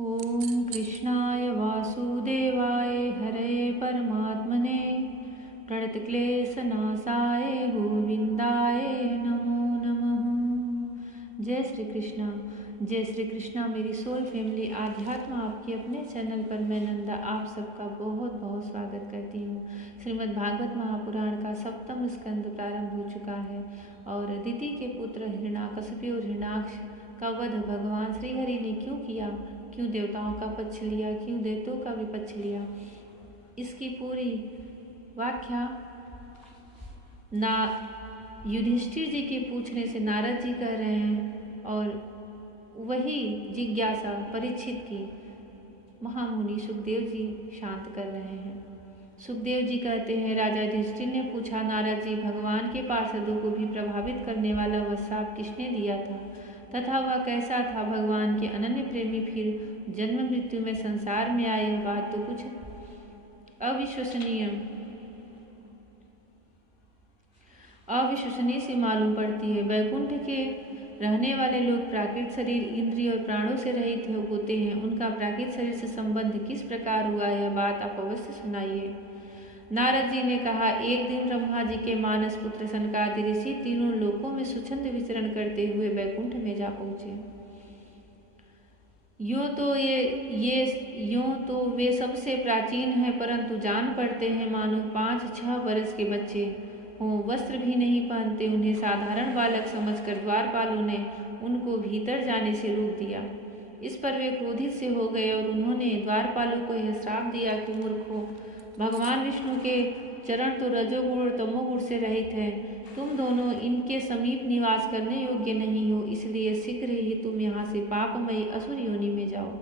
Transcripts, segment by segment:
ओम कृष्णाय वासुदेवाय हरे परमात्मने प्रणतक्लेशनाशाय गोविंदाय नमो नमः। जय श्री कृष्णा। जय श्री कृष्णा मेरी सोल फैमिली आध्यात्म आपके अपने चैनल पर मैं नंदा आप सबका बहुत बहुत स्वागत करती हूँ। श्रीमद् भागवत महापुराण का सप्तम स्कंद प्रारंभ हो चुका है और अदिति के पुत्र हिरण्याकशिपु और हिरण्याक्ष का वध भगवान श्री हरि ने क्यों किया, क्यों देवताओं का पक्ष लिया, क्यों दैत्यों का भी पक्ष लिया, इसकी पूरी व्याख्या युधिष्ठिर जी के पूछने से नारद जी कह रहे हैं और वही जिज्ञासा परीक्षित की महामुनि सुखदेव जी शांत कर रहे हैं। सुखदेव जी कहते हैं, राजा युधिष्ठिर ने पूछा, नारद जी भगवान के पार्षदों को भी प्रभावित करने वाला वह शाप किसने दिया था तथा वह कैसा था? भगवान के अनन्य प्रेमी फिर जन्म मृत्यु में संसार में आए, यह बात तो कुछ अविश्वसनीय सी मालूम पड़ती है। वैकुंठ के रहने वाले लोग प्राकृत शरीर, इंद्रिय और प्राणों से रहित होते हैं। उनका प्राकृत शरीर से संबंध किस प्रकार हुआ, यह बात आप अवश्य सुनाइए। नारद जी ने कहा, एक दिन ब्रह्मा जी के मानस पुत्र सनकादि ऋषि तीनों लोकों में स्वच्छंद विचरण करते हुए वैकुंठ में जा पहुंचे। यूं तो वे सबसे प्राचीन हैं, परंतु जान पड़ते हैं मानो 5-6 वर्ष के बच्चे हों। वस्त्र भी नहीं पहनते। उन्हें साधारण बालक समझकर द्वारपालों ने उनको भीतर जाने से रोक दिया। इस पर वे क्रोधित से हो गए और उन्होंने द्वारपालों को यह श्राप दिया कि मूर्खों, भगवान विष्णु के चरण तो रजोगुण और तमोगुण से रहित हैं। तुम दोनों इनके समीप निवास करने योग्य नहीं हो, इसलिए शीघ्र ही तुम यहाँ से पापमयी असुर योनि में जाओ।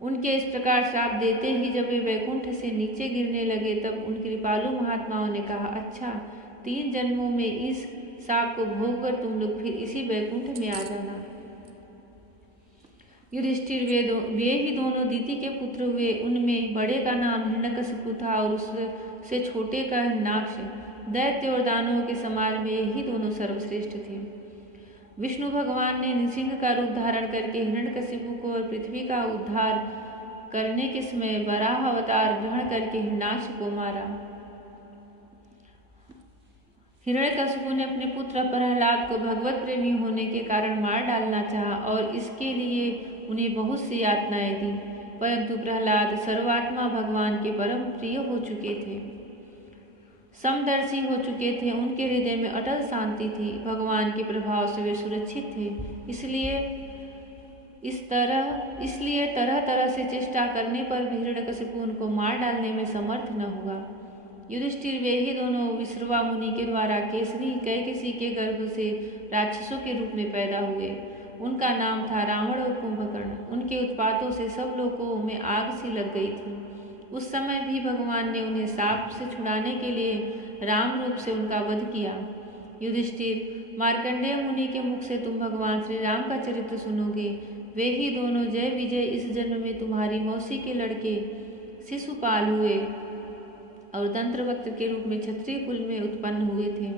उनके इस प्रकार श्राप देते ही जब वे वैकुंठ से नीचे गिरने लगे तब उन कृपालु महात्माओं ने कहा, अच्छा 3 जन्मों में इस शाप को भोगकर तुम लोग फिर इसी वैकुंठ में आ जाना। युधिष्ठिर वे ही दोनों दीति के पुत्र हुए। उनमें बड़े का नाम हिरण्यकशिपु था और उससे छोटे का हिरण्याक्ष। दैत्य और दानवों के समाज में यही दोनों सर्वश्रेष्ठ थे। विष्णु भगवान ने नृसिंह का रूप धारण करके हिरण्यकशिपु को और पृथ्वी का उद्धार करने के समय वराह अवतार ग्रहण करके हिरण्याक्ष को मारा। हिरण्यकशिपु ने अपने पुत्र प्रहलाद को भगवत प्रेमी होने के कारण मार डालना चाहा और इसके लिए उन्हें बहुत सी यातनाएं दी, परंतु प्रहलाद सर्वात्मा भगवान के परम प्रिय हो चुके थे, समदर्शी हो चुके थे। उनके हृदय में अटल शांति थी। भगवान के प्रभाव से वे सुरक्षित थे। इसलिए तरह तरह से चेष्टा करने पर भी हिरण्यकशिपु उनको मार डालने में समर्थ न हुआ। युधिष्ठिर वे ही दोनों विश्रवा मुनि के द्वारा केसरी कैकसी के गर्भ से राक्षसों के रूप में पैदा हुए। उनका नाम था रावण और कुंभकर्ण। उनके उत्पातों से सब लोगों में आग सी लग गई थी। उस समय भी भगवान ने उन्हें शाप से छुड़ाने के लिए राम रूप से उनका वध किया। युधिष्ठिर, मार्कंडेय मुनि के मुख से तुम भगवान श्री राम का चरित्र सुनोगे। वे ही दोनों जय विजय इस जन्म में तुम्हारी मौसी के लड़के शिशुपाल हुए और दंतवक्त्र के रूप में क्षत्रिय कुल में उत्पन्न हुए थे।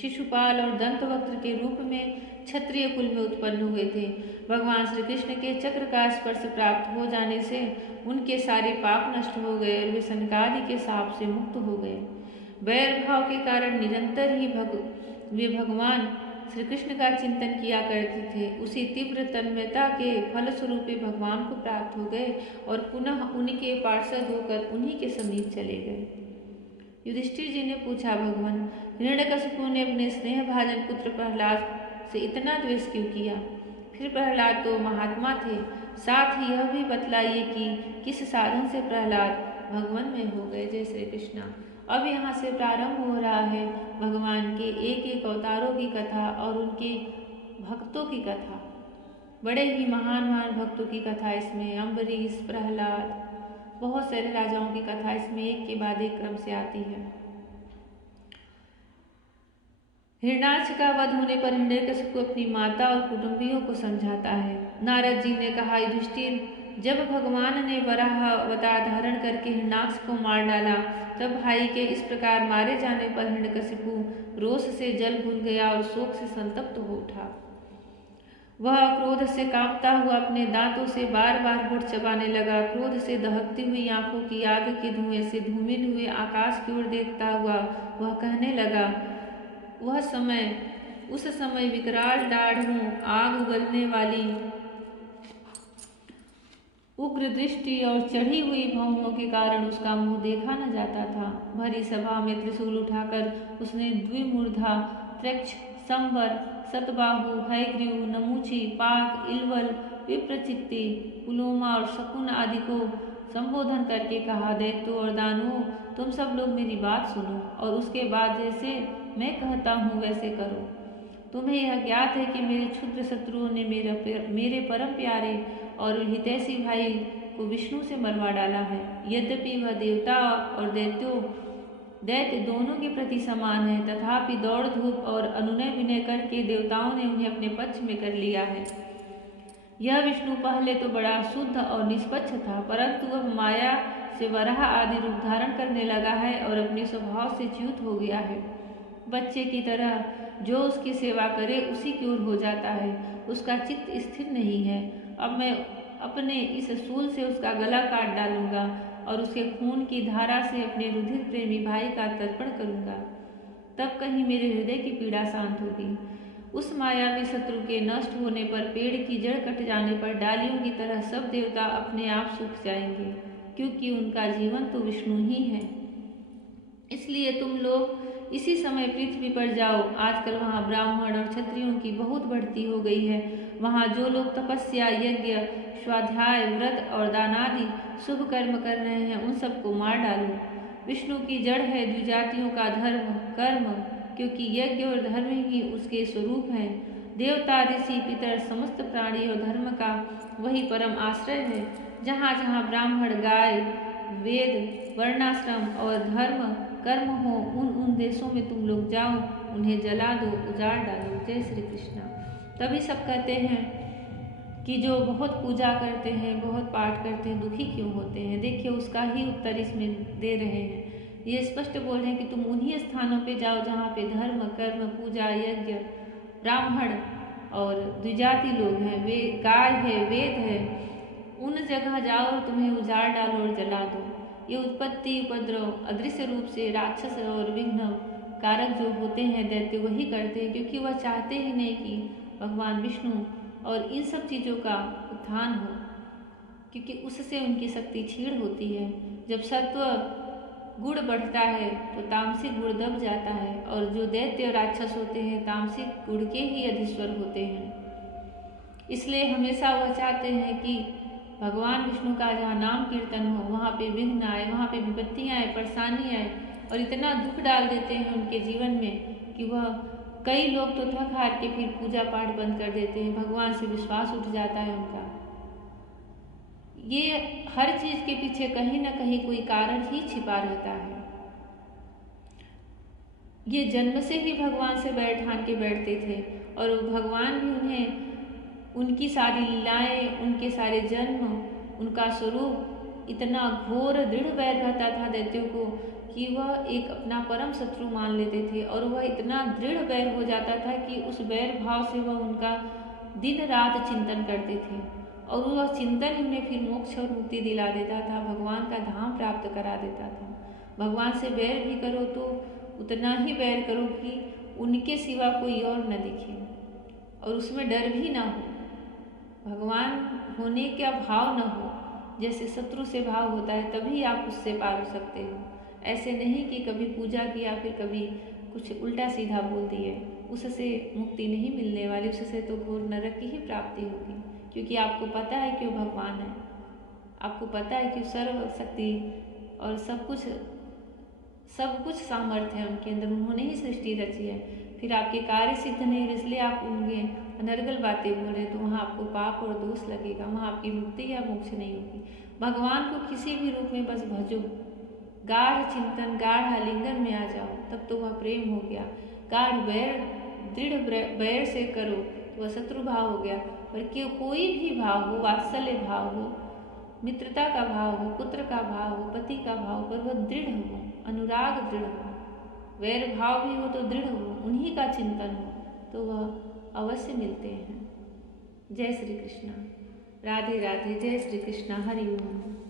शिशुपाल और दंतवक्त्र के रूप में क्षत्रिय कुल में उत्पन्न हुए थे। भगवान श्री कृष्ण के चक्र का स्पर्श प्राप्त हो जाने से उनके सारे पाप नष्ट हो गए और वे सनकादि के शाप से मुक्त हो गए। वैर भाव के कारण निरंतर ही वे भगवान श्री कृष्ण का चिंतन किया करते थे। उसी तीव्र तन्मयता के फलस्वरूप भगवान को प्राप्त हो गए और पुनः उनके पार्षद होकर उन्हीं के समीप चले गए। युधिष्ठिर जी ने पूछा, भगवान, हिरण्यकशिपु ने अपने स्नेह भाजन पुत्र प्रहलाद से इतना द्वेष क्यों किया? फिर प्रहलाद तो महात्मा थे। साथ ही यह भी बतलाइए कि किस साधन से प्रहलाद भगवान में हो गए। जय श्री कृष्णा। अब यहाँ से प्रारंभ हो रहा है भगवान के एक एक अवतारों की कथा और उनके भक्तों की कथा। बड़े ही महान महान भक्तों की कथा इसमें, अम्बरीश, प्रहलाद, बहुत सारे राजाओं की कथा इसमें एक के बाद एक क्रम से आती है। हिरण्याक्ष का वध होने पर हिरण्यकशिपु अपनी माता और कुटुंबियों को समझाता है। नारद जी ने कहा, युधिष्ठिर, जब भगवान ने वराह अवतार धारण करके हिरण्याक्ष को मार डाला तब भाई के इस प्रकार मारे जाने पर हिरण्यकशिपु रोष से जल भून गया और शोक से संतप्त हो उठा। वह क्रोध से कांपता हुआ अपने दांतों से बार बार होठ चबाने लगा। क्रोध से दहकती हुई आंखों की आग के धुएं से धूमिल हुए आकाश की ओर देखता हुआ वह कहने लगा, उस समय विकराल दाढ़ों आग उगलने वाली उग्र दृष्टि और चढ़ी हुई भौहों के कारण उसका मुंह देखा न जाता था। भरी सभा में त्रिशूल उठाकर उसने द्विमूर्धा, त्रक्ष, संवर, सतबाहु, हयग्रीव, नमूची, पाक, इलवल, विप्रचित्ति, पुलोमा और शकुन आदि को संबोधन करके कहा, दैत्यों और दानवों, तुम सब लोग मेरी बात सुनो और उसके बाद जैसे मैं कहता हूँ वैसे करो। तुम्हें यह ज्ञात है कि मेरे क्षुद्र शत्रुओं ने मेरे परम प्यारे और हितैषी भाई को विष्णु से मरवा डाला है। यद्यपि वह देवता और दैत्य दोनों के प्रति समान है, तथापि दौड़ धूप और अनुनय विनय करके देवताओं ने उन्हें अपने पक्ष में कर लिया है। यह विष्णु पहले तो बड़ा शुद्ध और निष्पक्ष था, परंतु वह माया से वराह आदि रूप धारण करने लगा है और अपने स्वभाव से च्युत हो गया है। बच्चे की तरह जो उसकी सेवा करे उसी की ओर हो जाता है, उसका चित्त स्थिर नहीं है। अब मैं अपने इस शूल से उसका गला काट डालूंगा और उसके खून की धारा से अपने रुधिर प्रेमी भाई का तर्पण करूंगा। तब कहीं मेरे हृदय की पीड़ा शांत होगी। उस मायावी शत्रु के नष्ट होने पर, पेड़ की जड़ कट जाने पर डालियों की तरह सब देवता अपने आप सूख जाएंगे, क्योंकि उनका जीवन तो विष्णु ही है। इसलिए तुम लोग इसी समय पृथ्वी पर जाओ। आजकल वहाँ ब्राह्मण और क्षत्रियों की बहुत बढ़ती हो गई है। वहाँ जो लोग तपस्या, यज्ञ, स्वाध्याय, व्रत और दानादि शुभ कर्म कर रहे हैं, उन सबको मार डालो। विष्णु की जड़ है द्विजातियों का धर्म कर्म, क्योंकि यज्ञ और धर्म ही उसके स्वरूप हैं। देवता, ऋषि, पितर, समस्त प्राणी और धर्म का वही परम आश्रय है। जहाँ जहाँ ब्राह्मण, गाय, वेद, वर्णाश्रम और धर्म कर्म हो, उन देशों में तुम लोग जाओ, उन्हें जला दो, उजाड़ डालो। जय श्री कृष्ण। तभी सब कहते हैं कि जो बहुत पूजा करते हैं, बहुत पाठ करते हैं, दुखी क्यों होते हैं। देखिए उसका ही उत्तर इसमें दे रहे हैं। ये स्पष्ट बोल रहे हैं कि तुम उन्हीं स्थानों पे जाओ जहाँ पे धर्म, कर्म, पूजा, यज्ञ, ब्राह्मण और द्विजाति लोग हैं, वे गाय है, वेद है, उन जगह जाओ, तुम्हें उजाड़ डालो और जला दो। ये उत्पत्ति, उपद्रव, अदृश्य रूप से राक्षस और विघ्न कारक जो होते हैं दैत्य, वही करते हैं, क्योंकि वह चाहते ही नहीं कि भगवान विष्णु और इन सब चीज़ों का उत्थान हो, क्योंकि उससे उनकी शक्ति क्षीण होती है। जब सत्व गुण बढ़ता है तो तामसिक गुण दब जाता है, और जो दैत्य और राक्षस होते हैं तामसिक गुण के ही अधीश्वर होते हैं। इसलिए हमेशा वह चाहते हैं कि भगवान विष्णु का जहाँ नाम कीर्तन हो, वहाँ पे विघ्न आए, वहाँ पे विपत्तियाँ आए, परेशानी आए, और इतना दुख डाल देते हैं उनके जीवन में कि वह कई लोग तो थक हार के फिर पूजा पाठ बंद कर देते हैं, भगवान से विश्वास उठ जाता है उनका। ये हर चीज़ के पीछे कहीं ना कहीं कोई कारण ही छिपा रहता है। ये जन्म से ही भगवान से बैर ठान के बैठते थे, और भगवान भी उन्हें उनकी सारी लीलाएं, उनके सारे जन्म, उनका स्वरूप इतना घोर दृढ़ बैर रहता था दैत्यों को कि वह एक अपना परम शत्रु मान लेते थे, और वह इतना दृढ़ बैर हो जाता था कि उस बैर भाव से वह उनका दिन रात चिंतन करते थे, और वह चिंतन उन्हें फिर मोक्ष और मुक्ति दिला देता था, भगवान का धाम प्राप्त करा देता था। भगवान से बैर भी करो तो उतना ही बैर करो कि उनके सिवा कोई और न दिखे, और उसमें डर भी ना हो, भगवान होने का भाव न हो। जैसे शत्रु से भाव होता है तभी आप उससे पार हो सकते हो। ऐसे नहीं कि कभी पूजा किया फिर कभी कुछ उल्टा सीधा बोल दिए, उससे मुक्ति नहीं मिलने वाली, उससे तो घोर नरक की ही प्राप्ति होगी। क्योंकि आपको पता है कि वो भगवान है, आपको पता है कि सर्वशक्ति और सब कुछ सामर्थ्य है उनके अंदर, उन्होंने ही सृष्टि रची है। फिर आपके कार्य सिद्ध नहीं हो, इसलिए आप उनके अनर्गल बातें बोल रहे, तो वहाँ आपको पाप और दोष लगेगा, वहाँ आपकी मुक्ति या मोक्ष नहीं होगी। भगवान को किसी भी रूप में बस भजो, गाढ़ चिंतन, गाढ़ आलिंगन में आ जाओ, तब तो वह प्रेम हो गया। गाढ़ बैर, दृढ़ बैर से करो तो वह शत्रु भाव हो गया। पर कोई भी भाव हो, वात्सल्य भाव हो, मित्रता का भाव हो, पुत्र का भाव हो, पति का भाव, पर वह दृढ़ हो, अनुराग दृढ़ हो, वैर भाव भी हो तो दृढ़ हो, उन्हीं का चिंतन हो, तो वह अवश्य मिलते हैं। जय श्री कृष्ण। राधे राधे। जय श्री कृष्ण। हरि ओम।